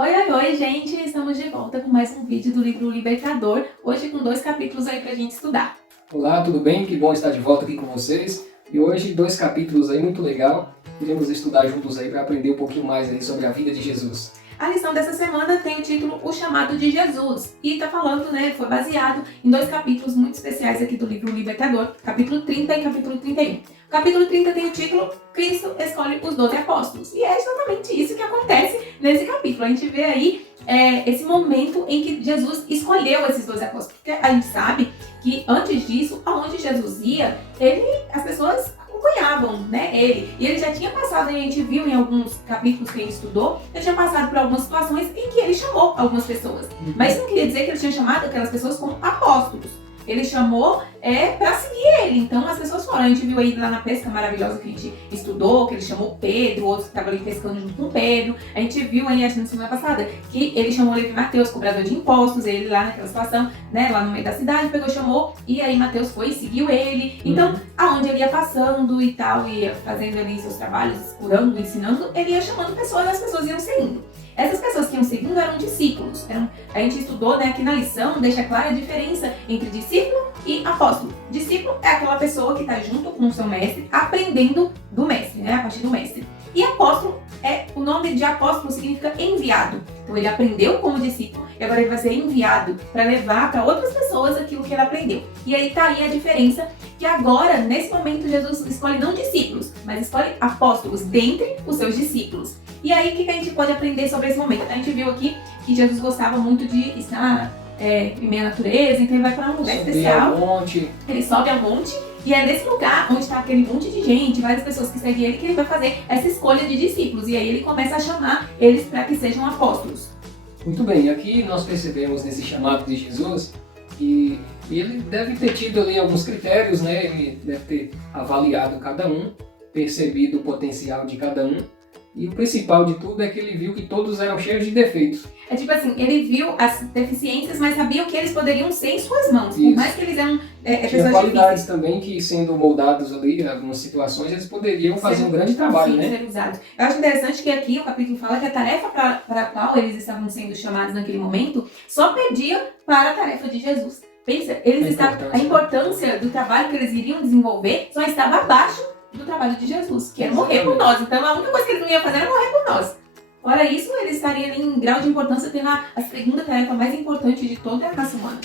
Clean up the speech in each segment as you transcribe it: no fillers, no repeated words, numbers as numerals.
Oi, oi, oi, gente! Estamos de volta com mais um vídeo do livro Libertador, hoje com 2 capítulos aí pra gente estudar. Olá, tudo bem? Que bom estar de volta aqui com vocês. E hoje 2 capítulos aí muito legal. Iremos estudar juntos aí para aprender um pouquinho mais aí sobre a vida de Jesus. A lição dessa semana tem o título O Chamado de Jesus e tá falando, foi baseado em 2 capítulos muito especiais aqui do livro Libertador, capítulo 30 e capítulo 31. O capítulo 30 tem o título Cristo escolhe os 12 apóstolos e é exatamente isso que acontece nesse capítulo. A gente vê aí esse momento em que Jesus escolheu esses 12 apóstolos, porque a gente sabe que antes disso, aonde Jesus ia, as pessoas acompanhavam, ele. E ele já tinha passado, a gente viu em alguns capítulos que ele estudou, ele tinha passado por algumas situações em que ele chamou algumas pessoas. Mas isso não queria dizer que ele tinha chamado aquelas pessoas como apóstolos. Ele chamou para seguir ele. Então as pessoas foram. A gente viu aí lá na pesca maravilhosa que a gente estudou, que ele chamou Pedro, outros que estavam ali pescando junto com Pedro. A gente viu aí, acho que na semana passada, que ele chamou Levi Mateus, cobrador de impostos, ele lá naquela situação, lá no meio da cidade, pegou, chamou, e aí Mateus foi e seguiu ele. Então, aonde ele ia passando e tal, ia fazendo ali seus trabalhos, curando, ensinando, ele ia chamando pessoas e as pessoas iam seguindo. Essas pessoas que iam seguindo eram discípulos. A gente estudou aqui na lição, deixa clara a diferença entre discípulo e apóstolo. Discípulo é aquela pessoa que está junto com o seu mestre, aprendendo do mestre, a partir do mestre. E apóstolo, o nome de apóstolo significa enviado. Então ele aprendeu como discípulo e agora ele vai ser enviado para levar para outras pessoas aquilo que ele aprendeu. E aí está aí a diferença, que agora, nesse momento, Jesus escolhe não discípulos, mas escolhe apóstolos dentre os seus discípulos. E aí, o que a gente pode aprender sobre esse momento? A gente viu aqui que Jesus gostava muito de estar em meio à natureza, então ele vai para um lugar especial. Ele sobe ao monte, e é nesse lugar onde está aquele monte de gente, várias pessoas que seguem ele, que ele vai fazer essa escolha de discípulos. E aí ele começa a chamar eles para que sejam apóstolos. Muito bem, aqui nós percebemos nesse chamado de Jesus que ele deve ter tido ali alguns critérios, Ele deve ter avaliado cada um, percebido o potencial de cada um. E o principal de tudo é que ele viu que todos eram cheios de defeitos. É tipo assim, ele viu as deficiências, mas sabia o que eles poderiam ser em suas mãos. Isso. Por mais que eles eram Tinha qualidades também que, sendo moldados ali, em algumas situações, eles poderiam fazer um grande trabalho, ser usados. Eu acho interessante que aqui o capítulo fala que a tarefa para a qual eles estavam sendo chamados naquele momento só pedia para a tarefa de Jesus. Pensa, a importância do trabalho que eles iriam desenvolver só estava abaixo do trabalho de Jesus, que era morrer por nós. Então a única coisa que eles não iam fazer era morrer por nós. Fora isso, eles estariam ali em grau de importância, tendo a segunda tarefa mais importante de toda a raça humana.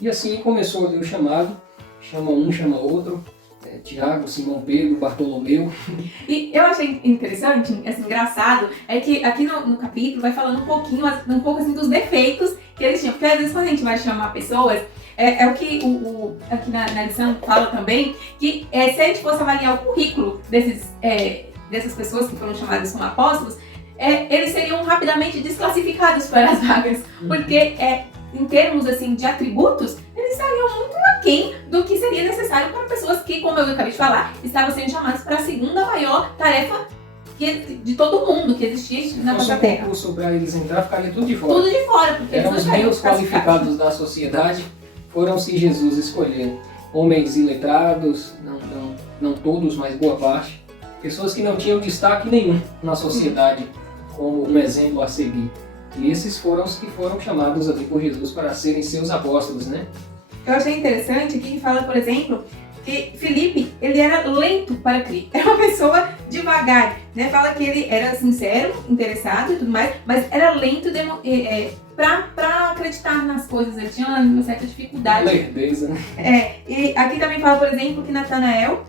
E assim começou ali o chamado, chama um, chama outro, Tiago, Simão Pedro, Bartolomeu. E eu achei interessante, engraçado, é que aqui no capítulo vai falando um pouco assim dos defeitos que eles tinham. Porque às vezes quando a gente vai chamar pessoas, é o que aqui na lição fala também, que se a gente fosse avaliar o currículo dessas pessoas que foram chamadas como apóstolos, eles seriam rapidamente desclassificados para as vagas, porque em termos assim, de atributos, eles estariam muito aquém do que seria necessário para pessoas que, como eu acabei de falar, estavam sendo chamadas para a segunda maior tarefa de todo mundo que existia na nossa terra. Se fosse um concurso para eles entrar, ficaria tudo de fora. Tudo de fora, porque eram eles os menos qualificados da sociedade, foram os que Jesus escolheu. Homens iletrados, não todos, mas boa parte. Pessoas que não tinham destaque nenhum na sociedade, como um exemplo a seguir. E esses foram os que foram chamados ali por Jesus para serem seus apóstolos, Eu achei interessante que fala, por exemplo, que Filipe, ele era lento para crer. Era uma pessoa devagar, Fala que ele era sincero, interessado e tudo mais, mas era lento para acreditar nas coisas. Ele tinha uma certa dificuldade. Lerdeza, E aqui também fala, por exemplo, que Natanael...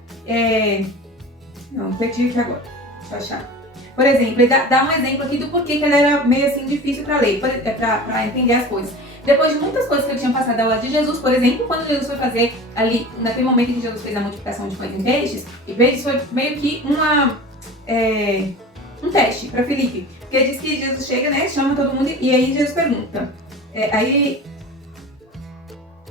Não, perdi aqui agora. Deixa eu achar. Por exemplo, ele dá um exemplo aqui do porquê que ele era meio assim difícil para ler, para entender as coisas. Depois de muitas coisas que ele tinha passado ao lado de Jesus, por exemplo, quando Jesus foi fazer ali, naquele momento em que Jesus fez a multiplicação de pães em peixes, e peixes foi meio que um teste para Filipe. Porque ele diz que Jesus chega, chama todo mundo, e aí Jesus pergunta.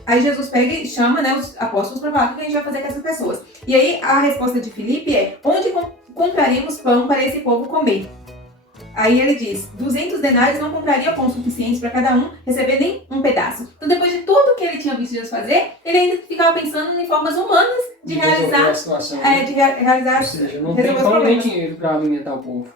Aí Jesus pega e chama, os apóstolos para falar o que a gente vai fazer com essas pessoas. E aí a resposta de Filipe é: onde compraremos pão para esse povo comer? Aí ele diz, 200 denários não compraria pão suficiente para cada um receber nem um pedaço. Então depois de tudo que ele tinha visto Jesus fazer, ele ainda ficava pensando em formas humanas de realizar a situação, de realizar, ou seja, não tem pão nem dinheiro para alimentar o povo.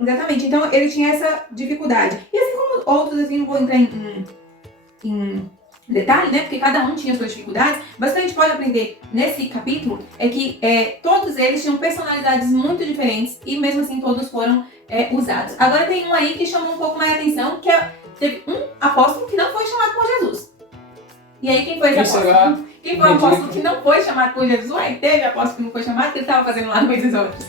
Exatamente. Então, ele tinha essa dificuldade. E assim como outros, assim, não vou entrar em detalhe, né? Porque cada um tinha suas dificuldades. Mas o que a gente pode aprender nesse capítulo é que todos eles tinham personalidades muito diferentes e mesmo assim todos foram usados. Agora tem um aí que chamou um pouco mais a atenção, que teve um apóstolo que não foi chamado por Jesus. E aí quem foi esse apóstolo? Quem foi o apóstolo que não foi chamado por Jesus? Ué, teve apóstolo que não foi chamado, que ele estava fazendo lá no meio dos outros.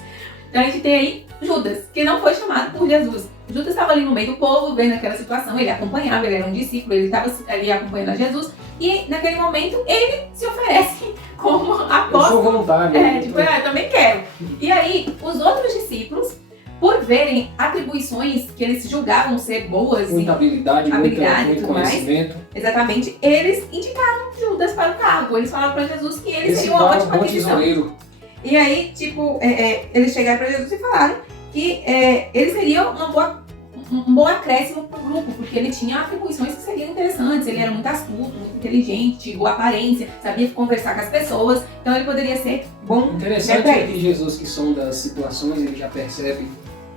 Então a gente tem aí Judas, que não foi chamado por Jesus. Judas estava ali no meio do povo, vendo aquela situação, ele acompanhava, ele era um discípulo, ele estava ali acompanhando a Jesus. E naquele momento ele se oferece como apóstolo. Eu sou voluntário. Eu também quero. E aí os outros discípulos, por verem atribuições que eles julgavam ser boas, muita habilidade, muito conhecimento. Exatamente, eles indicaram Judas para o cargo. Eles falaram para Jesus que ele seria uma ótima aquisição. E aí, eles chegaram para Jesus e falaram que ele seria um bom acréscimo para o grupo, porque ele tinha atribuições que seriam interessantes. Ele era muito astuto, muito inteligente, boa aparência, sabia conversar com as pessoas, então ele poderia ser bom. Interessante é que Jesus, que sonda as situações, ele já percebe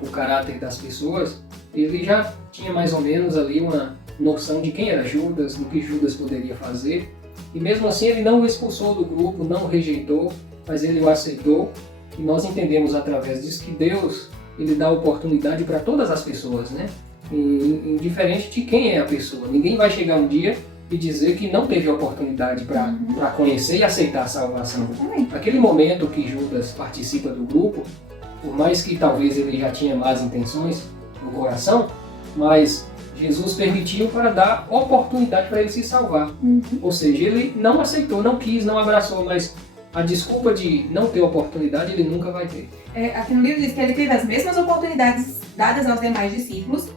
o caráter das pessoas, ele já tinha mais ou menos ali uma noção de quem era Judas, do que Judas poderia fazer, e mesmo assim ele não o expulsou do grupo, não o rejeitou, mas ele o aceitou, e nós entendemos através disso que Deus, ele dá oportunidade para todas as pessoas, né? Indiferente de quem é a pessoa. Ninguém vai chegar um dia e dizer que não teve oportunidade para conhecer e aceitar a salvação. Naquele momento que Judas participa do grupo, por mais que talvez ele já tinha más intenções no coração, mas Jesus permitiu para dar oportunidade para ele se salvar. Ou seja, ele não aceitou, não quis, não abraçou, mas a desculpa de não ter oportunidade ele nunca vai ter. Aqui no livro diz que ele teve as mesmas oportunidades dadas aos demais discípulos,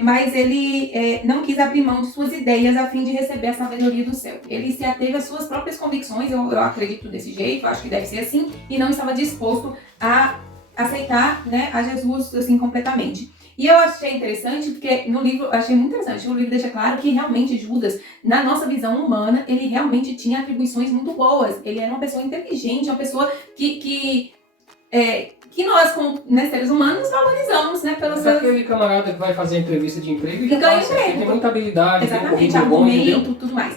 mas ele não quis abrir mão de suas ideias a fim de receber a sabedoria do céu. Ele se ateve às suas próprias convicções, eu acredito desse jeito, acho que deve ser assim, e não estava disposto a aceitar, né, a Jesus assim completamente. E eu achei interessante, porque no livro, achei muito interessante, o livro deixa claro que realmente Judas, na nossa visão humana, ele realmente tinha atribuições muito boas. Ele era uma pessoa inteligente, uma pessoa que nós, como seres humanos, valorizamos, né? Pelas suas... aquele camarada que vai fazer entrevista de emprego e ganha emprego. Tem muita habilidade, exatamente, tem um argumento, tudo mais.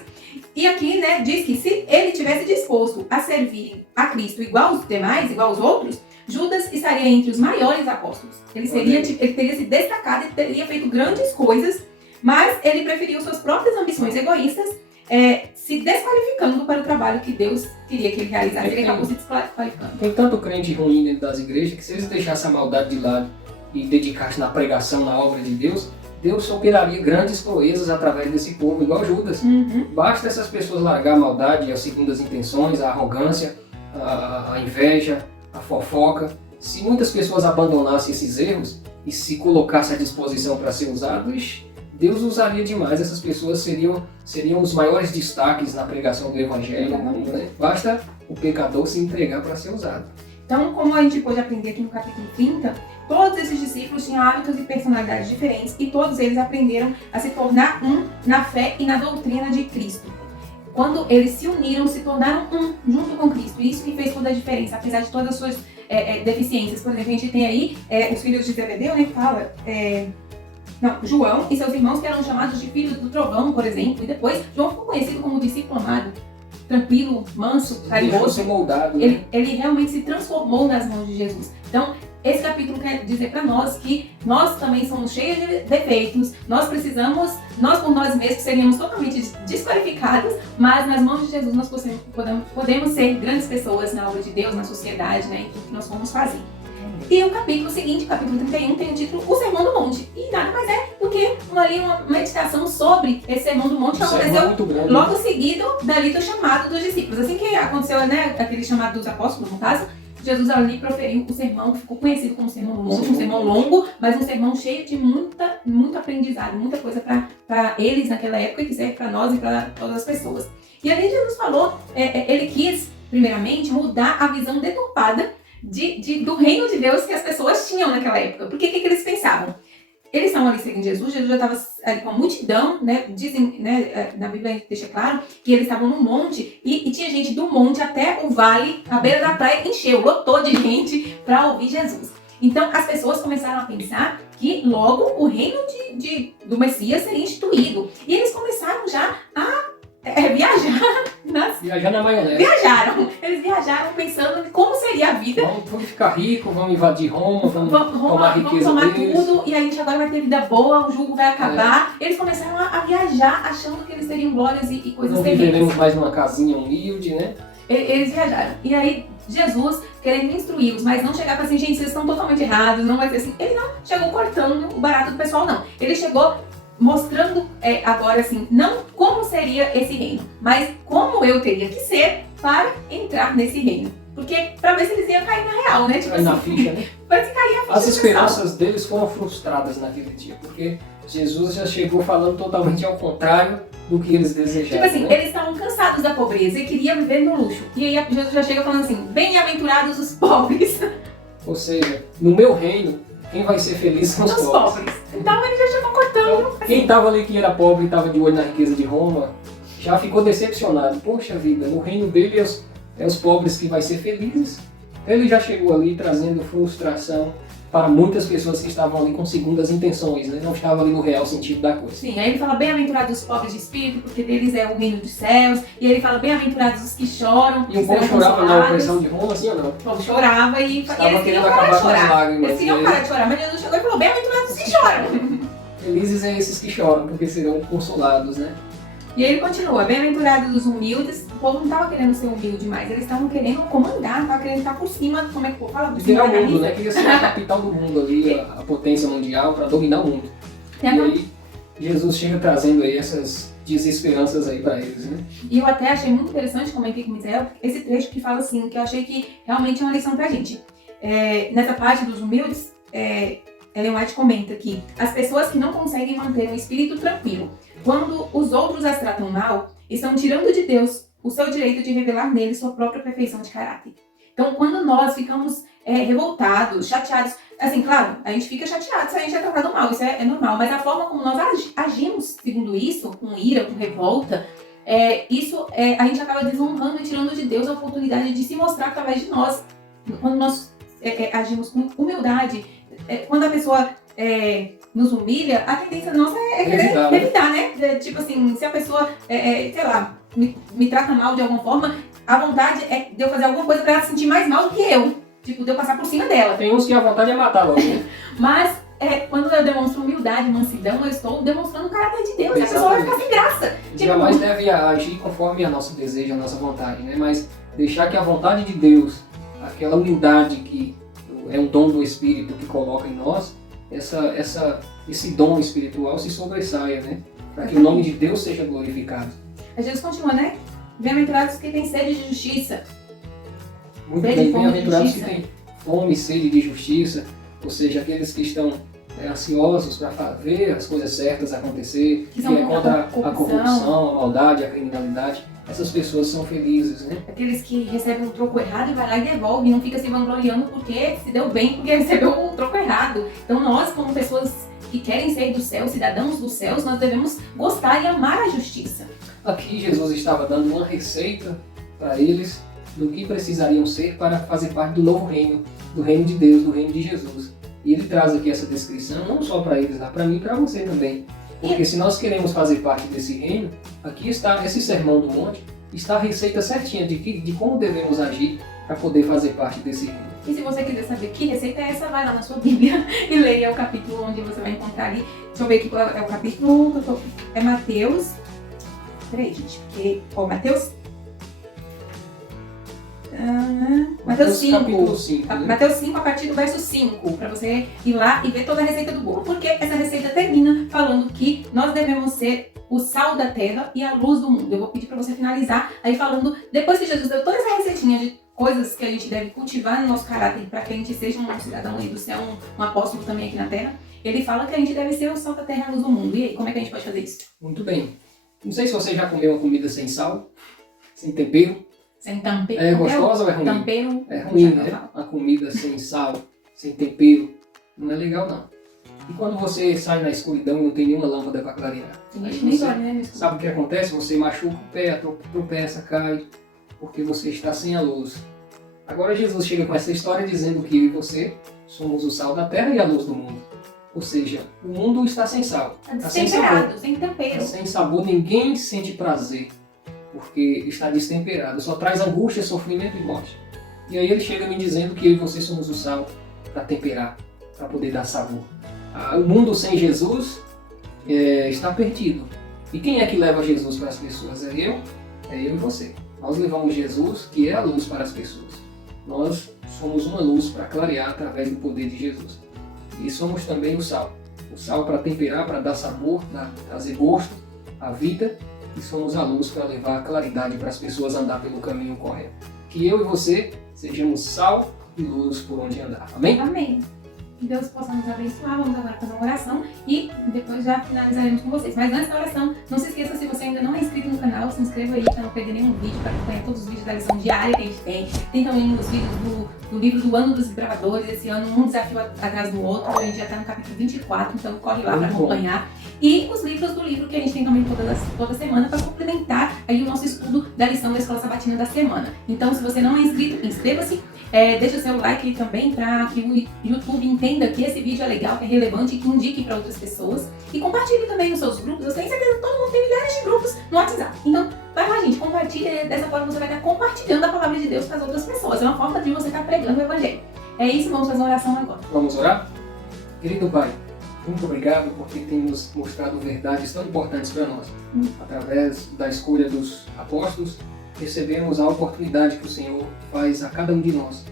E aqui, né, diz que se ele tivesse disposto a servir a Cristo igual os demais, igual os outros, Judas estaria entre os maiores apóstolos. Ele teria se destacado e teria feito grandes coisas, mas ele preferiu suas próprias ambições egoístas, se desqualificando para o trabalho que Deus queria que ele realizasse. Ele acabou se desqualificando. Tem tanto crente ruim dentro das igrejas que se eles deixassem a maldade de lado e dedicassem na pregação, na obra de Deus, Deus operaria grandes proezas através desse povo, igual Judas. Basta essas pessoas largar a maldade, as segundas intenções, a arrogância, a inveja, a fofoca. Se muitas pessoas abandonassem esses erros e se colocassem à disposição para ser usados, Deus usaria demais. Essas pessoas seriam os maiores destaques na pregação do Evangelho. Né? Basta o pecador se entregar para ser usado. Então, como a gente pôde aprender aqui no capítulo 30, todos esses discípulos tinham hábitos e personalidades diferentes e todos eles aprenderam a se tornar um na fé e na doutrina de Cristo. Quando eles se uniram, se tornaram um junto com Cristo. E isso que fez toda a diferença, apesar de todas as suas deficiências. Por exemplo, a gente tem aí os filhos de Zebedeu, né, que fala... João e seus irmãos que eram chamados de filhos do trovão, por exemplo. E depois, João ficou conhecido como discípulo amado, tranquilo, manso, carinhoso. Moldado, né? Ele realmente se transformou nas mãos de Jesus. Então, esse capítulo quer dizer para nós que nós também somos cheios de defeitos, nós por nós mesmos seríamos totalmente desqualificados, mas nas mãos de Jesus nós podemos ser grandes pessoas na obra de Deus, na sociedade, né, em tudo que nós formos fazer. E o capítulo seguinte, capítulo 31, tem o título O Sermão do Monte. E nada mais é do que uma meditação sobre esse Sermão do Monte que aconteceu logo seguido dali do chamado dos discípulos. Assim que aconteceu, né, aquele chamado dos apóstolos, no caso, Jesus ali proferiu o sermão, que ficou conhecido como Sermão do Monte, um sermão longo, mas um sermão cheio de muito aprendizado, muita coisa para eles naquela época e que serve para nós e para todas as pessoas. E ali Jesus falou, ele quis, primeiramente, mudar a visão deturpada do reino de Deus que as pessoas tinham naquela época. Porque o que eles pensavam? Eles estavam ali seguindo Jesus já estava ali com a multidão, né? Dizem, né, na Bíblia deixa claro que eles estavam no monte e tinha gente do monte até o vale, a beira da praia encheu, lotou de gente para ouvir Jesus. Então as pessoas começaram a pensar que logo o reino do Messias seria instituído. E eles começaram já a viajar. Viajar na maionese. Eles viajaram pensando em como seria a vida. Vamos ficar ricos, vamos invadir Roma, vamos tomar a riqueza vamos tomar deles. tudo, e a gente agora vai ter vida boa, o jugo vai acabar. Eles começaram a viajar achando que eles teriam glórias e coisas Não terríveis. viveremos mais numa casinha humilde, né? Eles viajaram. E aí Jesus, querendo instruí-los, mas não chegar para assim, gente, vocês estão totalmente errados, não vai ser assim. Ele não chegou cortando o barato do pessoal, não. Ele chegou mostrando agora assim, não como seria esse reino, mas como eu teria que ser para entrar nesse reino. Porque para ver se eles iam cair na real, né? Tipo Aí na assim, ficha, né? para se cair a ficha. As esperanças deles foram frustradas naquele dia, porque Jesus já chegou falando totalmente ao contrário do que eles desejavam. Tipo assim, né? eles estavam cansados da pobreza e queriam viver no luxo. E aí Jesus já chega falando assim, bem-aventurados os pobres. Ou seja, no meu reino, quem vai ser feliz são os pobres. Então ele já chegou cortando. Então, quem estava ali que era pobre e estava de olho na riqueza de Roma, já ficou decepcionado. Poxa vida, no reino dele é os pobres que vai ser felizes. Ele já chegou ali trazendo frustração para muitas pessoas que estavam ali com segundas intenções, né? Não estavam ali no real sentido da coisa. Sim, aí ele fala bem-aventurados os pobres de espírito, porque deles é o reino dos céus. E ele fala bem-aventurados os que choram. E o povo chorava na opressão de Roma, assim ou não? O povo chorava e Estava eles querendo queriam parar de acabar com as chorar. lágrimas. Eles queriam parar de chorar, mas Jesus chegou e falou bem-aventurados os que choram. Felizes é esses que choram, porque serão consolados, né? E aí ele continua, bem-aventurados os humildes. O povo não estava querendo ser humilde mais, eles estavam querendo comandar, estavam querendo estar por cima, como é que o povo fala? Por cima Virar o da mundo, lista. né? Queria ser a capital do mundo ali, a potência mundial, para dominar o mundo. E E aí, Jesus chega trazendo aí essas desesperanças aí para eles, né? E eu até achei muito interessante, comentei com o Misael, esse trecho que fala assim, que eu achei que realmente é uma lição pra gente. Nessa parte dos humildes, Ellen White comenta que as pessoas que não conseguem manter um espírito tranquilo, quando os outros as tratam mal, estão tirando de Deus o seu direito de revelar nele sua própria perfeição de caráter. Então, quando nós ficamos revoltados, chateados, assim, claro, a gente fica chateado se a gente é tratado mal, isso é normal, mas a forma como nós agimos segundo isso, com ira, com revolta, a gente acaba desonrando e tirando de Deus a oportunidade de se mostrar através de nós. Quando nós agimos com humildade, quando a pessoa nos humilha, a tendência nossa é querer evitar, né? Tipo assim, se a pessoa, sei lá, me trata mal de alguma forma, a vontade é de eu fazer alguma coisa pra ela se sentir mais mal do que eu. Tipo, de eu passar por cima dela. Tem uns que a vontade é matar logo, né? Mas, quando eu demonstro humildade, mansidão, eu estou demonstrando o caráter de Deus. E a pessoa vai ficar sem graça. Jamais deve agir conforme a nosso desejo, a nossa vontade, né? Mas deixar que a vontade de Deus, aquela humildade que é um dom do Espírito que coloca em nós, esse dom espiritual se sobressaia, né? Para que o nome de Deus seja glorificado. A Jesus continua, né? Bem-aventurados que têm sede de justiça. Muito bem, bem-aventurados que têm fome e sede de justiça, ou seja, aqueles que estão ansiosos para ver as coisas certas acontecer, que é contra a corrupção, a maldade, a criminalidade. Essas pessoas são felizes, né? Aqueles que recebem um troco errado e vai lá e devolve, não fica se vangloriando porque se deu bem, porque recebeu um troco errado. Então nós, como pessoas que querem ser do céu, cidadãos dos céus, nós devemos gostar e amar a justiça. Aqui Jesus estava dando uma receita para eles do que precisariam ser para fazer parte do novo reino, do reino de Deus, do reino de Jesus. E ele traz aqui essa descrição não só para eles, para mim e para você também. Porque se nós queremos fazer parte desse reino, aqui está esse sermão do monte, está a receita certinha de como devemos agir para poder fazer parte desse reino. E se você quiser saber que receita é essa, vai lá na sua Bíblia e leia o capítulo onde você vai encontrar ali. Deixa eu ver aqui, é o capítulo, é Mateus. Peraí, gente, porque, Mateus 5. Capítulo 5. Né? Mateus 5, a partir do verso 5, para você ir lá e ver toda a receita do bolo. Porque essa receita termina falando que nós devemos ser o sal da terra e a luz do mundo. Eu vou pedir para você finalizar aí falando, depois que Jesus deu toda essa receitinha de coisas que a gente deve cultivar no nosso caráter para que a gente seja um cidadão aí do céu, um apóstolo também aqui na terra, ele fala que a gente deve ser o sal da terra e a luz do mundo. E aí, como é que a gente pode fazer isso? Muito bem. Não sei se você já comeu uma comida sem sal, sem tempero. Sem tempero. É gostosa ou é ruim? Tempero. É ruim, né? Uma comida sem sal, sem tempero, não é legal não. E quando você sai na escuridão e não tem nenhuma lâmpada para clarear? Sabe o que acontece? Você machuca o pé, tropeça, cai, porque você está sem a luz. Agora Jesus chega com essa história dizendo que eu e você somos o sal da terra e a luz do mundo. Ou seja, o mundo está sem sal. Está sem sabor. Sem tempero. Sem sabor, ninguém sente prazer, porque está destemperado. Só traz angústia, sofrimento e morte. E aí ele chega me dizendo que eu e você somos o sal para temperar, para poder dar sabor. O mundo sem Jesus está perdido. E quem é que leva Jesus para as pessoas? É eu e você. Nós levamos Jesus, que é a luz, para as pessoas. Nós somos uma luz para clarear através do poder de Jesus. E somos também o sal. O sal para temperar, para dar sabor, trazer gosto à vida. E somos a luz para levar a claridade para as pessoas andar pelo caminho correto. Que eu e você sejamos sal e luz por onde andar. Amém? Amém. Que Deus possa nos abençoar. Vamos agora fazer uma oração e depois já finalizaremos com vocês. Mas antes da oração, não se esqueça, se você ainda não é inscrito no canal, se inscreva aí para não perder nenhum vídeo, para acompanhar todos os vídeos da lição diária que a gente tem. Tem também os vídeos do livro do Ano dos Desbravadores. Esse ano, um desafio atrás do outro. A gente já está no capítulo 24, então corre lá para acompanhar. E os livros do livro que a gente tem também toda semana para complementar aí o nosso estudo da lição da Escola Sabatina da semana. Então, se você não é inscrito, inscreva-se. Deixa o seu like aí também para que o YouTube entenda que esse vídeo é legal, que é relevante e que indique para outras pessoas. E compartilhe também nos seus grupos. Eu tenho certeza que todo mundo tem milhares de grupos no WhatsApp. Então, vai lá, gente, compartilha. Dessa forma você vai estar compartilhando a palavra de Deus para as outras pessoas. É uma forma de você estar pregando o Evangelho. É isso, vamos fazer uma oração agora. Vamos orar? Querido Pai, muito obrigado porque tem nos mostrado verdades tão importantes para nós. Através da escolha dos apóstolos, recebemos a oportunidade que o Senhor faz a cada um de nós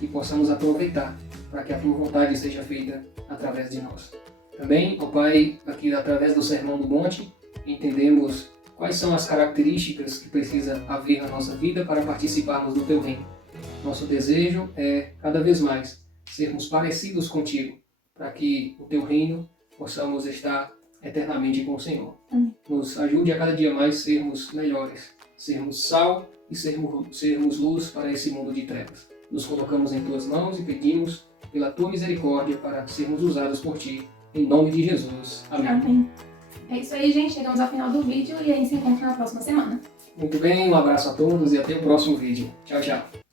e possamos aproveitar para que a tua vontade seja feita através de nós. Também, ó Pai, aqui através do Sermão do Monte, entendemos quais são as características que precisa haver na nossa vida para participarmos do teu reino. Nosso desejo é, cada vez mais, sermos parecidos contigo, para que o teu reino possamos estar eternamente com o Senhor. Nos ajude a cada dia mais sermos melhores, sermos sal e sermos luz para esse mundo de trevas. Nos colocamos em tuas mãos e pedimos pela tua misericórdia para sermos usados por ti. Em nome de Jesus. Amém. Amém. É isso aí, gente. Chegamos ao final do vídeo e a gente se encontra na próxima semana. Muito bem, um abraço a todos e até o próximo vídeo. Tchau, tchau.